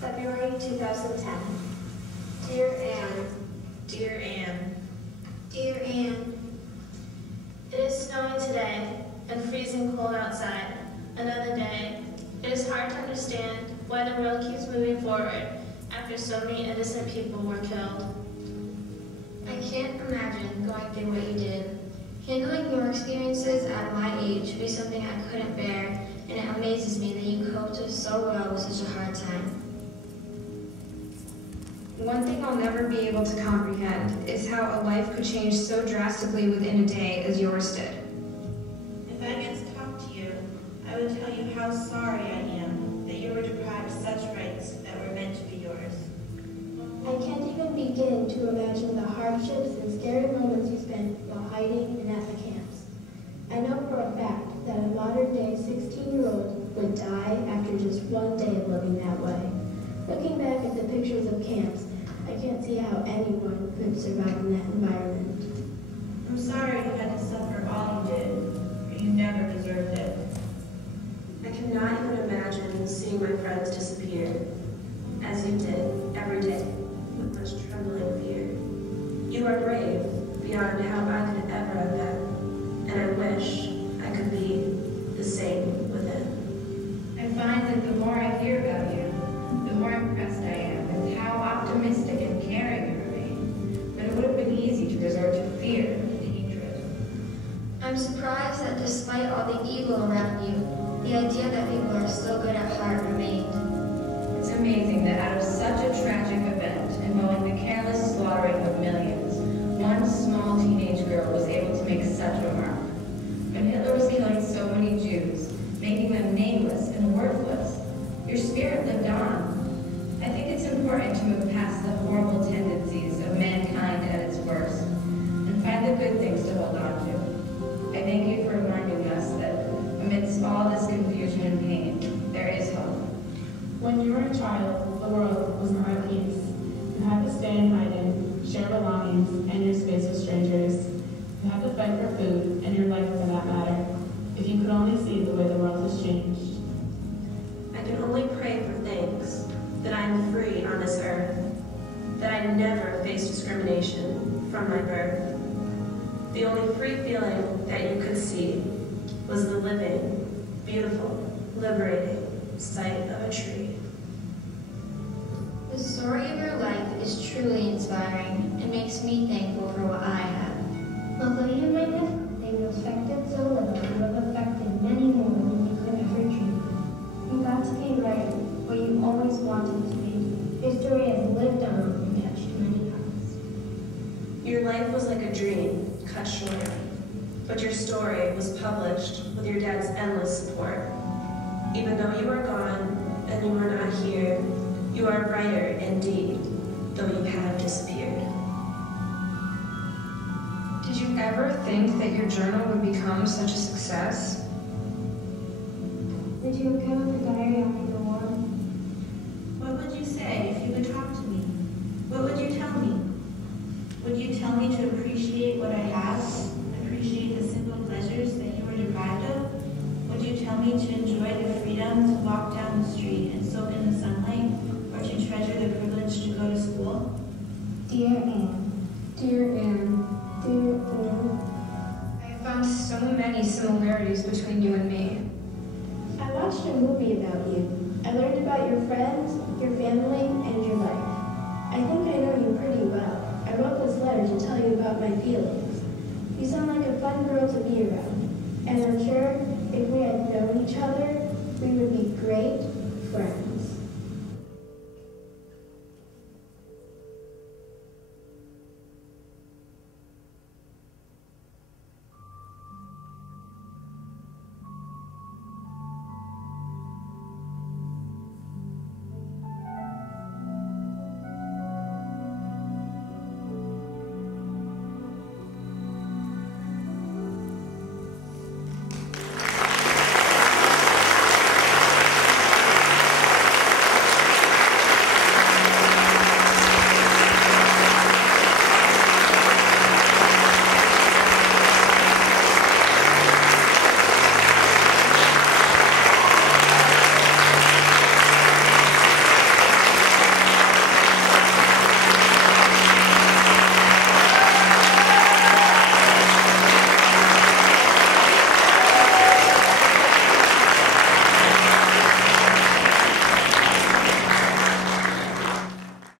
February 2010. Dear Anne. Dear Anne. Dear Anne. It is snowing today and freezing cold outside. Another day. It is hard to understand why the world keeps moving forward after so many innocent people were killed. I can't imagine going through what you did. Handling your experiences at my age would be something I couldn't bear, and it amazes me that you coped so well with such a hard time. One thing I'll never be able to comprehend is how a life could change so drastically within a day as yours did. If I get to talk to you, I would tell you how sorry I am that you were deprived such rights that were meant to be yours. I can't even begin to imagine the hardships and scary moments you spent while hiding and at the camps. I know for a fact that a modern-day 16-year-old would die after just one day of living that way. Looking back at the pictures of camps, I can't see how anyone could survive in that environment. I'm sorry you had to suffer all you did, but you never deserved it. I cannot even imagine seeing my friends disappear, as you did every day, with much trembling fear. You are brave beyond how I could ever have been, and I wish I could be the same within. I find that the more I hear about you, the more impressed I am with how optimistic and caring you remain. But it would have been easy to resort to fear and hatred. I'm surprised that despite all the evil around you, the idea that people are still good at heart remained. It's amazing that out of such a tragic event involving the careless slaughtering of millions, one small teenage girl was able to make such a mark. When Hitler was killing so many Jews, making them nameless and worthless, your spirit lived on. I think it's important to move past the horrible tendencies of mankind at its worst and find the good things to hold on to. I thank you for reminding us that amidst all this confusion and pain, there is hope. When you were a child, the world was not at peace. You had to stay in hiding, share belongings, and your space with strangers. You had to fight for food, and your life for that matter. If you could only see the way the world has changed. I can only pray for things, that I am free on this earth, that I never faced discrimination from my birth. The only free feeling that you could see was the living, beautiful, liberating sight of a tree. The story of your life is truly inspiring and makes me thankful for what I have. Although you might have been affected so little, you have affected many more than you could ever dream. You got to be right where you always wanted to be. Your story has lived on and touched many hearts. Your life was like a dream, cut short, but your story was published with your dad's endless support. Even though you are gone and you are not here, you are brighter indeed, though you have disappeared. Did you ever think that your journal would become such a success? Did you okay with the diary after the war? What would you say if you could talk to me? What would you tell me? Would you tell me to appreciate what I have? Appreciate the simple pleasures that you were deprived of? Would you tell me to enjoy the freedom to walk down the street and soak in the sunlight, or to treasure the privilege to go to school? Dear Anne. Dear Anne. Dear Anne. I have found so many similarities between you and me. I watched a movie about you. I learned about your friends, your family, and your life. I think I know you pretty well. I wrote this letter to tell you about my feelings. You sound like a fun girl to be around. And I'm sure if we had known each other, we would be great,